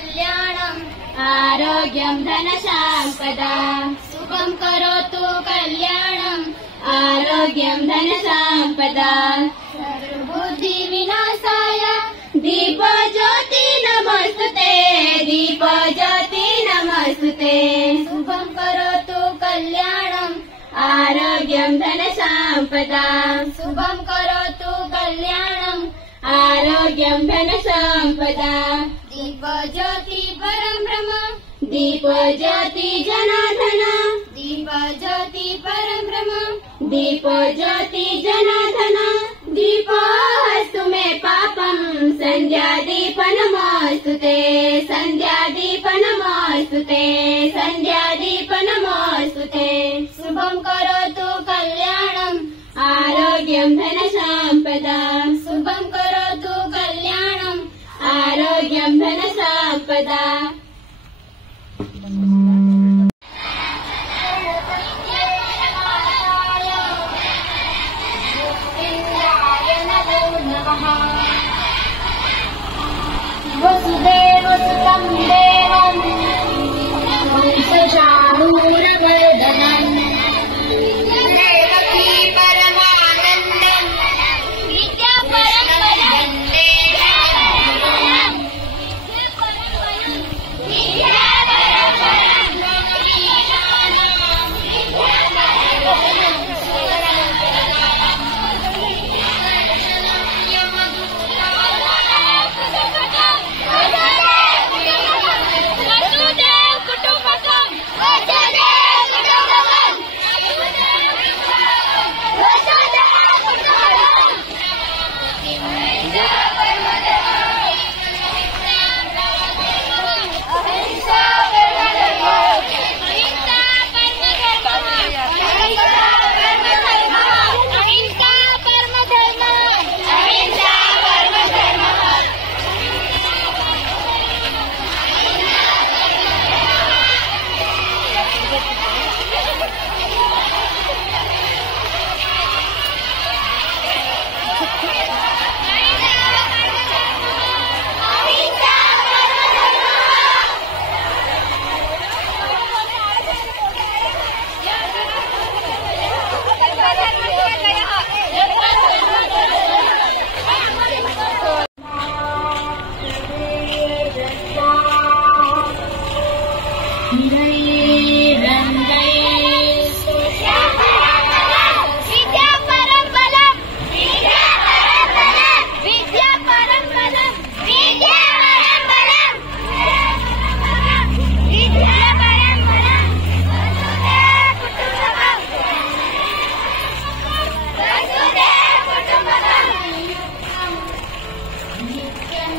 कल्याणम् आरोग्यं धनसम्पदा शुभं करोतु कल्याणम् आरोग्यं धनसम्पदा सर्वबुद्धि विनाशाय दीपज्योति नमस्तुते दीपज्योति नमस्तुते शुभं करोतु कल्याणम् आरोग्यं धनसम्पदा शुभं करोतु कल्याणम् आरोग्यं धनसम्पदा दीपज्योति परं ब्रह्म दीपज्योति जनार्दन दीपज्योति परं ब्रह्म दीपज्योति जनार्दन दीपोऽस्तु मे पापं सन्ध्यादीपनमोऽस्तुते सन्ध्यादीपनमोऽस्तुते सन्ध्यादीपनमोऽस्तुते शुभं करोतु कल्याणम् आरोग्यं धनसम्पदा शुभं करोतु कल्याणम् आरोग्यं धनसम्पदा वसुदेवसुतं देवं वंशचाणूरवर्धनम् देवकी परमानन्दं विद्यापरं नित्यं